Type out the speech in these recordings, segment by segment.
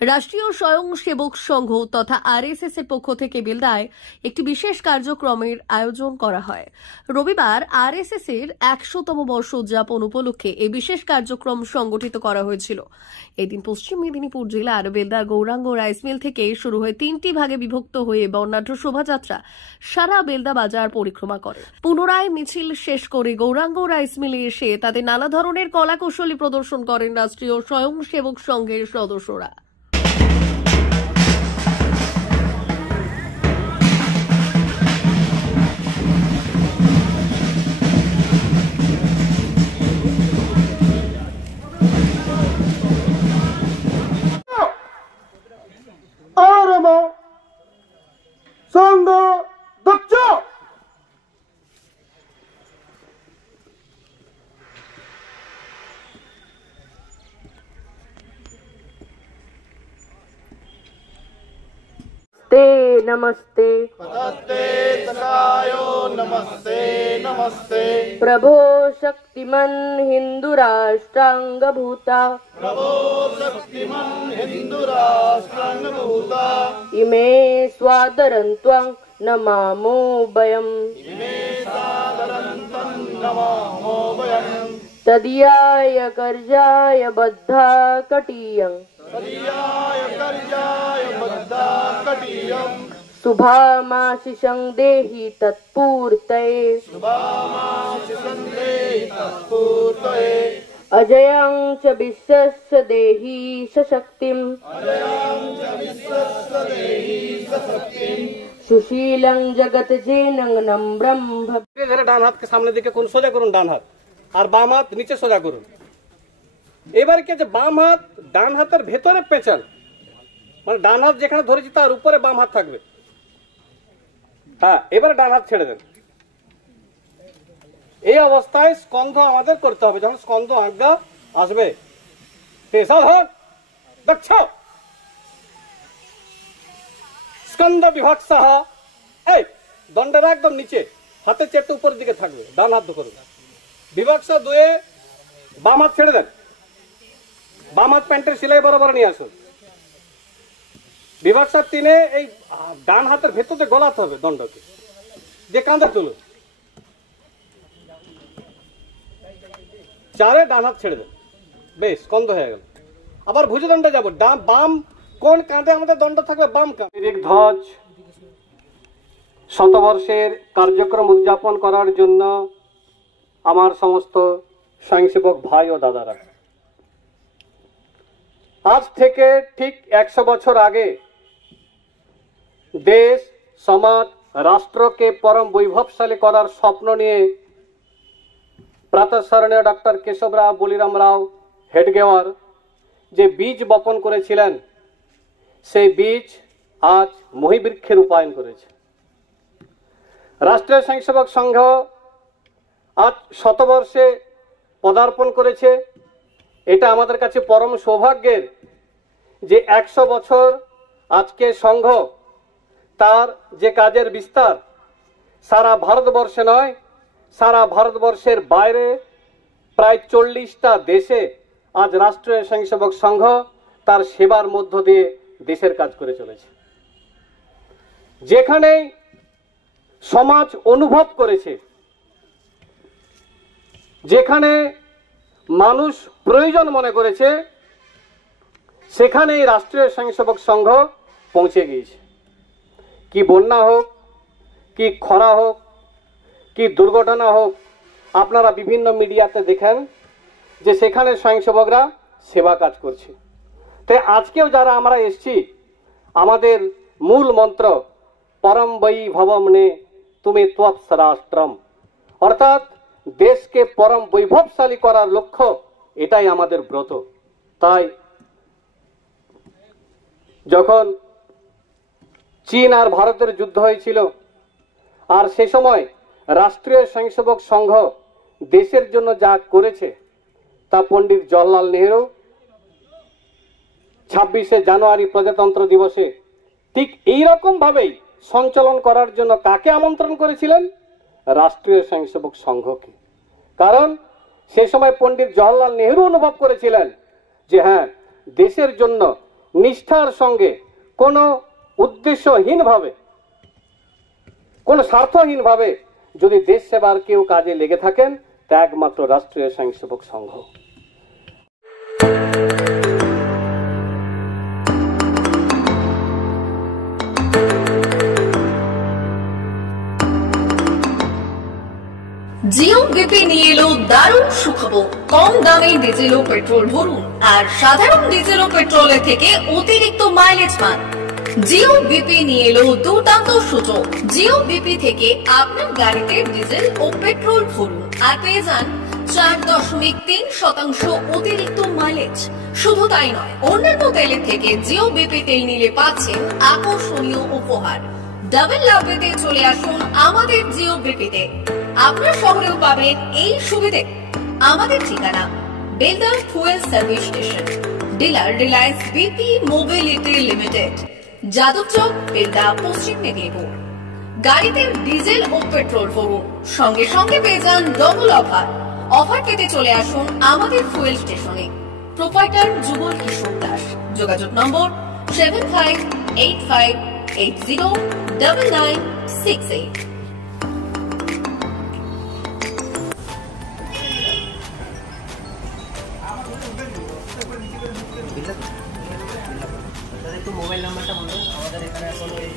রাষ্ট্রীয় স্বয়ংসেবক সংঘ তথা আরএসএস এর পক্ষ থেকে বেলদায় একটি বিশেষ কার্যক্রমের আয়োজন করা হয়। রবিবার আরএসএস এর 100তম বর্ষ উদযাপন উপলক্ষে এই বিশেষ কার্যক্রম সংগঠিত করা হয়েছিল। এদিন পশ্চিম মেদিনীপুর জেলার বেলদার গৌরাঙ্গ রাইস মিল থেকে শুরু হয়ে 3টি ভাগে বিভক্ত হয়ে বর্ণাঢ্য শোভাযাত্রা সারা বেলদা বাজার পরিক্রমা করে। পুনরায় মিছিল শেষ করে গৌরাঙ্গ রাইস মিলে এসে তাদের নানা ধরনের কলাকৌশলী প্রদর্শন করেন রাষ্ট্রীয় স্বয়ংসেবক সংঘের সদস্যরা। সংঘ দক্ষ नमस्ते पतते सखायो नमस्ते नमस्ते प्रभो शक्तिमन हिंदू राष्ट्रांगभूता प्रभो शक्तिमन हिंदू राष्ट्रांगभूता इमे स्वादरन्त्वं नमामो वयम् इमे सादरन्तं नमामो वयम् तदीयाय कर्जाय बद्धा कटीयं तदीयाय कर्जाय बद्धा कटीयं शुभामाशिषं देहि तत्पूर्तये शुभामाशिषं देहि तत्पूर्तये अजयं च विश्वस्य देहि सशक्तिम् अजयं च विश्वस्य देहि सशक्तिम् सुशीलं जगत जेनं ब्रह्म। धीरे डान हाथ के सामने दिखे कोन सोजा करुन डान हाथ और बाम हाथ नीचे सोजा करुन। এবারে কি যে বাম হাত ডান হাতের ভেতরে পেঁচান, মানে ডান হাত যেখানে ধরেছি তার উপরে বাম হাত থাকবে। হ্যাঁ, এবারে ডান হাত ছেড়ে দেন। এই অবস্থায় স্কন্ধ আমাদের করতে হবে। যখন স্কন্ধ আজ্ঞা আসবে সাধন দক্ষ স্কন্ধ বিভাগ সাহা, এই দণ্ডের একদম নিচে হাতের চেপটা উপরের দিকে থাকবে, ডান হাত ধরে বিভাগ সা দুয়ে বাম হাত ছেড়ে দেন। বাম হাত প্যান্টের সেলাই বরাবর নিয়ে আসুন। বিভাগ সাত তিনে এই ডান হাতের ভেতরে গলাতে হবে দণ্ডকে, যে কাঁধে তুলুন। চারে ডান হাত ছেড়ে দেন, বেশ স্কন্ধ হয়ে গেল। আবার ভুজদণ্ডে যাবো, বাম কোন কাঁধে আমাদের দণ্ড থাকবে? বাম কাঁধে। ধ্বজ শতবর্ষের কার্যক্রম উদযাপন করার জন্য আমার সমস্ত স্বয়ংসেবক ভাই ও দাদারা, আজ থেকে ঠিক 100 বছর আগে দেশ সমাজ রাষ্ট্রকে পরম বৈভবশালী করার স্বপ্ন নিয়ে প্রাতঃস্মরণীয় ডক্টর কেশবরাও বলিরাম রাও হেডগেওয়ার যে বীজ বপন করেছিলেন, সেই বীজ আজ মহিবৃক্ষে রূপায়ণ করেছে। রাষ্ট্রীয় স্বয়ংসেবক সংঘ আজ শতবর্ষে পদার্পণ করেছে। এটা আমাদের কাছে পরম সৌভাগ্যের যে 100 বছর আজকে সংঘ তার যে কাজের বিস্তার সারা ভারতবর্ষে নয়, সারা ভারতবর্ষের বাইরে প্রায় 40টা দেশে আজ রাষ্ট্রীয় স্বয়ংসেবক সংঘ তার সেবার মধ্য দিয়ে দেশের কাজ করে চলেছে। যেখানে সমাজ অনুভব করেছে, যেখানে মানুষ প্রয়োজন মনে করেছে, সেখানেই রাষ্ট্রীয় স্বয়ংসেবক সংঘ পৌঁছে গিয়েছে। কি বন্যা হোক, কি খরা হোক, কি দুর্ঘটনা হোক, আপনারা বিভিন্ন মিডিয়াতে দেখেন যে সেখানে স্বয়ংসেবকরা সেবা কাজ করছে। তাই আজকেও যারা আমরা এসছি, আমাদের মূল মন্ত্র পরম বৈভবম নে তুমি ত্বৎস রাষ্ট্রম, অর্থাৎ দেশকে পরম বৈভবশালী করার লক্ষ্য, এটাই আমাদের ব্রত। তাই যখন চীন আর ভারতের যুদ্ধ হয়েছিল, আর সে সময় রাষ্ট্রীয় স্বয়ংসেবক সংঘ দেশের জন্য যা করেছে তা পণ্ডিত জওহরলাল নেহেরু 26শে জানুয়ারি প্রজাতন্ত্র দিবসে ঠিক এইরকম ভাবেই সঞ্চালন করার জন্য কাকে আমন্ত্রণ করেছিলেন? রাষ্ট্রীয় স্বয়ংসেবক সংঘকে। কারণ সে সময় পণ্ডিত জওহরলাল নেহেরু অনুভব করেছিলেন যে হ্যাঁ, দেশের জন্য নিষ্ঠার সঙ্গে কোনো উদ্দেশ্যহীনভাবে, কোনো স্বার্থহীনভাবে যদি দেশ সেবার কেউ কাজে লেগে থাকেন, তা একমাত্র রাষ্ট্রীয় স্বয়ংসেবক সংঘ। জিও বিপি নিয়ে এলো দারুণ সুখবর। কম দামে ডিজেল ও পেট্রোল ভরুন আর সাধারণ ডিজেল ও পেট্রোলের থেকে অতিরিক্ত মাইলেজ পান। জিও বিপি নিয়ে এলো দুর্দান্ত সুযোগ। জিও বিপি থেকে আপনার গাড়িতে ডিজেল ও পেট্রোল ভরুন আর পেয়ে যান 4.3% অতিরিক্ত মাইলেজ। শুধু তাই নয়, অন্যান্য তেলের থেকে জিও বিপি তেল নিলে পাচ্ছেন আকর্ষণীয় উপহার। ডাবল লাভ পেতে চলে আসুন আমাদের জিও বিপিতে। আপনার শহরেও পাবেন এই সুবিধে। আমাদের ঠিকানা Belda fuel service station, dealer Reliance BP mobility limited, Jadabchak, Belda, পশ্চিম মেদিনীপুর। গাড়িতে ডিজেল ও পেট্রোল ভরুন, সঙ্গে সঙ্গে পেয়ে যান ডবল অফার। অফার পেতে চলে আসুন আমাদের ফুয়েল স্টেশনে। প্রোপাইটার যুগল কিশোর দাস। যোগাযোগ নম্বর 7585809968। একটু মোবাইল নাম্বারটা বলুন। আমাদের এখানে এখন এই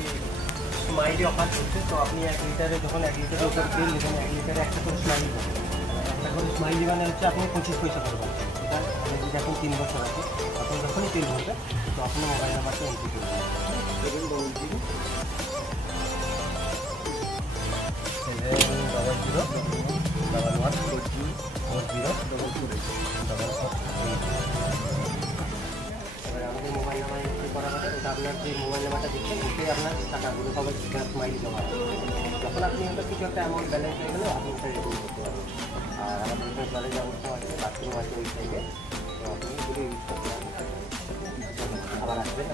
স্মাইলি অফার চলছে, তো আপনি 1 লিটারে যখন 1 লিটারের উপর তেল নেবেন, 1 লিটারে একটা করে স্মাইলি পাবেন। একটা করে স্মাইলি মানে হচ্ছে আপনি 25 পয়সা পাবেন। এটা যদি এখন 3 বছর আছে, আপনি যখনই তেল ভরবেন তো আপনার মোবাইল নাম্বারটা এন্ট্রি করবেন। 711404044 আমাদের মোবাইল নাম্বার এন্ট্রি করা হবে। এটা আপনার যে মোবাইল নাম্বারটা দিচ্ছেন ওটাই আপনার টাকাগুলো সবাই স্মাইলি জমা হবে। যখন আপনি ওটা কিছু একটা অ্যামাউন্ট ব্যালেন্স হয়ে গেলে আপনি ওটা রিডিম করতে পারবেন। আর আমাদের এখানে জলের ব্যবস্থা আছে, বাথরুম আছে ওই সাইডে, তো আপনি যদি ইউজ করতে পারেন আবার আসবেন।